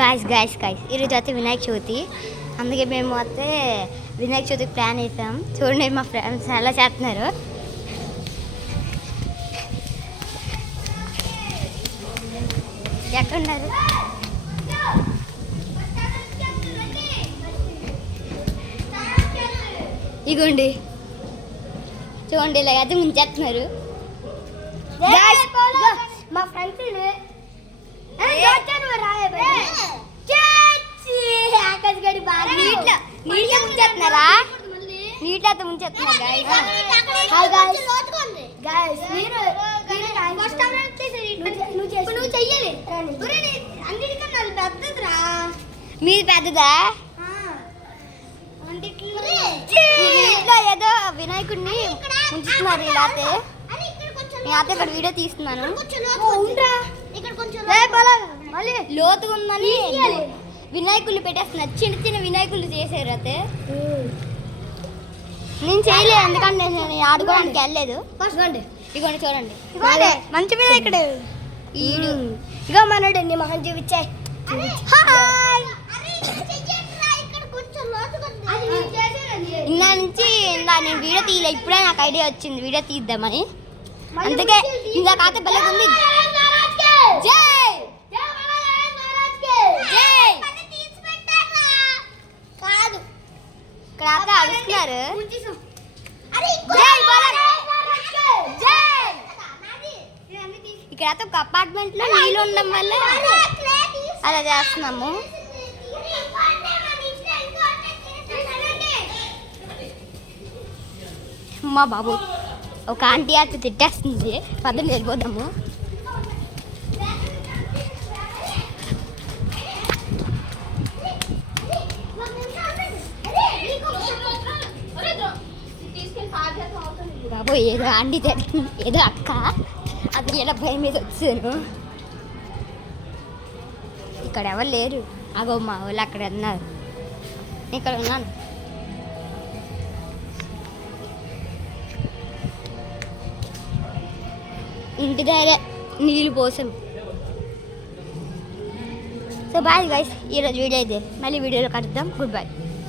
Guys ఈరోజు అయితే వినాయక చవితి, అందుకే మేము అయితే వినాయక చవితికి ప్లాన్ వేసాం. చూడండి మా ఫ్రెండ్స్ ఎలా చేస్తున్నారు. ఎక్కడున్నారు? ఇగోండి చూడండి ఇలా అయితే ముంచేస్తున్నారు మా ఫ్రెండ్స్. నీటిలో ముంచేస్తున్నారా? నీటిలో అయితే ముంచేస్తున్నారు మీది పెద్దదా? ఇంట్లో ఏదో వినాయకుడిని ఉంచుతున్నారు ఇలా. నేనైతే ఇక్కడ వీడియో తీస్తున్నాను. లోతుగా ఉందని వినాయకులు పెట్టేస్తున్నారు. చిన్న చిన్న వినాయకులు చేశారు అయితే. నేను చేయలేదు ఎందుకంటే నేను ఆడుకోవడానికి వెళ్ళలేదు. ఇగోండి చూడండి మంచి వినాయకుడు ఈడు. ఇగో మనడు నీ మొహం చూపించాయి. ఇంకా నుంచి నేను వీడియో తీయలే, ఇప్పుడే నాకు ఐడియా వచ్చింది వీడియో తీద్దామని. అందుకే ఇంకా కాతే బలగా ఉంది. కాదు ఇక్కడ అడుగుతున్నారు. ఇక్కడ ఒక అపార్ట్మెంట్ లో నీళ్ళు ఉండడం వల్ల అలా చేస్తున్నాము. మా బాబు ఒక ఆంటీ అయితే తిట్టేస్తుంది, పద్దెని వెళ్ళిపోదాము. బాబు ఏదో ఆంటీ ఏదో అక్క అది ఎలా భయం మీద వచ్చాను. ఇక్కడ ఎవరు లేరు. అగో మా వాళ్ళు అక్కడ ఉన్నారు, ఇక్కడ ఉన్నాను. ఇంటి దగ్గర నీళ్ళు పోసాం. సో బాయ్ గైస్, ఈరోజు వీడియో అయితే మళ్ళీ వీడియోలో కలుద్దాం. Good bye.